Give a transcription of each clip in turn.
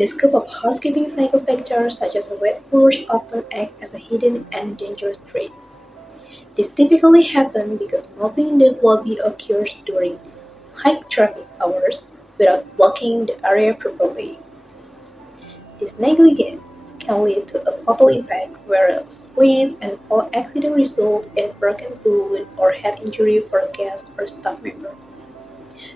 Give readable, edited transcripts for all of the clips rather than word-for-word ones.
In the scope of housekeeping, cycle factors such as wet floors often act as a hidden and dangerous threat. This typically happens because mopping in the lobby occurs during high traffic hours without blocking the area properly. This negligence can lead to a fatal impact where a slip and fall accident result in broken bone or head injury for a guest or staff member.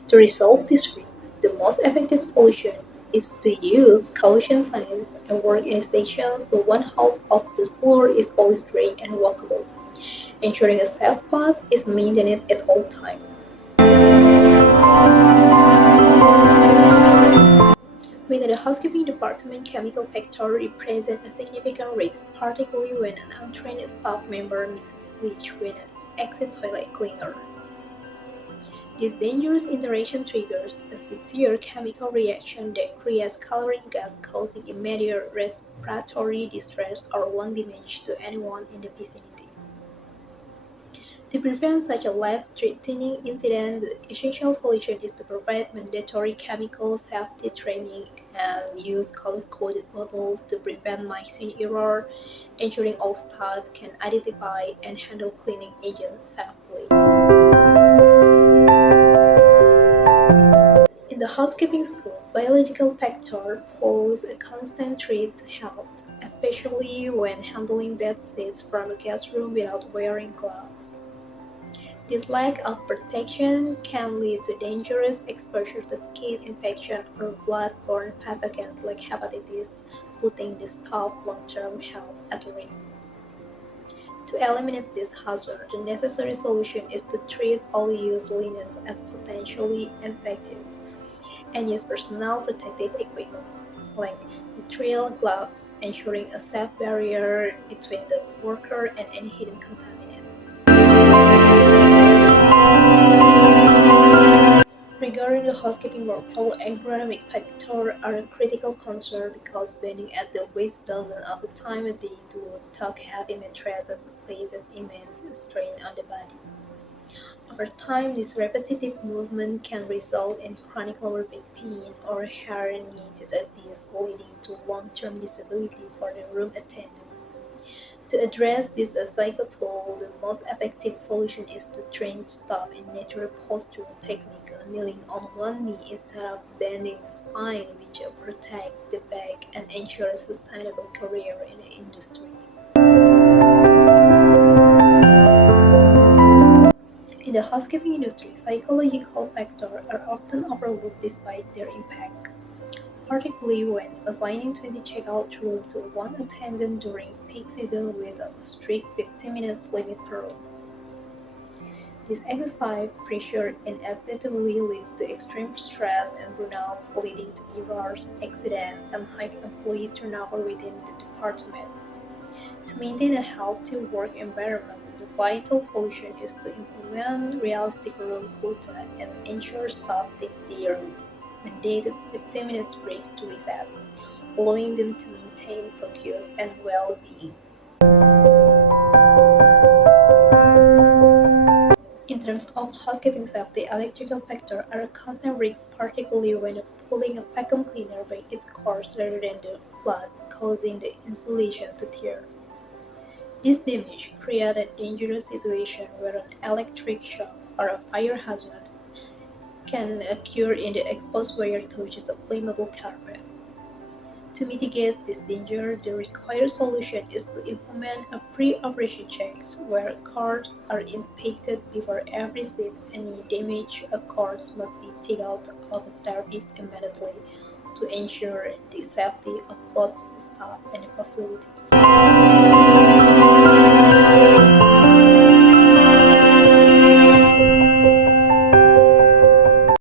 To resolve this risk, the most effective solution is to use caution signs and work in sections so one half of the floor is always dry and walkable, ensuring a safe path is maintained at all times. Within the housekeeping department, chemical factory represent a significant risk, particularly when an untrained staff member mixes bleach with an exit toilet cleaner. This dangerous interaction triggers a severe chemical reaction that creates coloring gas, causing immediate respiratory distress or lung damage to anyone in the vicinity. To prevent such a life-threatening incident, the essential solution is to provide mandatory chemical safety training and use color-coded bottles to prevent mixing error, ensuring all staff can identify and handle cleaning agents safely. In the housekeeping scope, biological factors pose a constant threat to health, especially when handling bed sheets from a guest room without wearing gloves. This lack of protection can lead to dangerous exposure to skin infection or blood-borne pathogens like hepatitis, putting the staff's long-term health at risk. To eliminate this hazard, the necessary solution is to treat all used linens as potentially infectious and use personal protective equipment like nitrile gloves, ensuring a safe barrier between the worker and any hidden contaminants. Regarding the housekeeping workflow, agronomic factors are a critical concern because bending at the waist dozens of the time a day to tuck heavy mattresses places immense strain on the body. Over time, this repetitive movement can result in chronic lower back pain or herniated discs, leading to long-term disability for the room attendant. To address this cycle tool, the most effective solution is to train staff in natural posture technique, kneeling on one knee instead of bending the spine, which protects the back and ensures a sustainable career in the industry. In the housekeeping industry, psychological factors are often overlooked despite their impact, particularly when assigning 20 checkout room to one attendant during peak season with a strict 15 minutes limit per room. This excessive pressure inevitably leads to extreme stress and burnout, leading to errors, accidents, and high employee turnover within the department. To maintain a healthy work environment, the vital solution is to implement realistic room quota and ensure staff take their mandated 15 minutes breaks to reset, allowing them to maintain focus and well-being. In terms of housekeeping safety, electrical factors are a constant risk, particularly when pulling a vacuum cleaner by its cord rather than the plug, causing the insulation to tear. This damage creates a dangerous situation where an electric shock or a fire hazard can occur in the exposed wire touches a flammable carpet. To mitigate this danger, the required solution is to implement a pre-operation checks where cords are inspected before every shift. Any damage cords must be taken out of service immediately to ensure the safety of both the staff and the facility.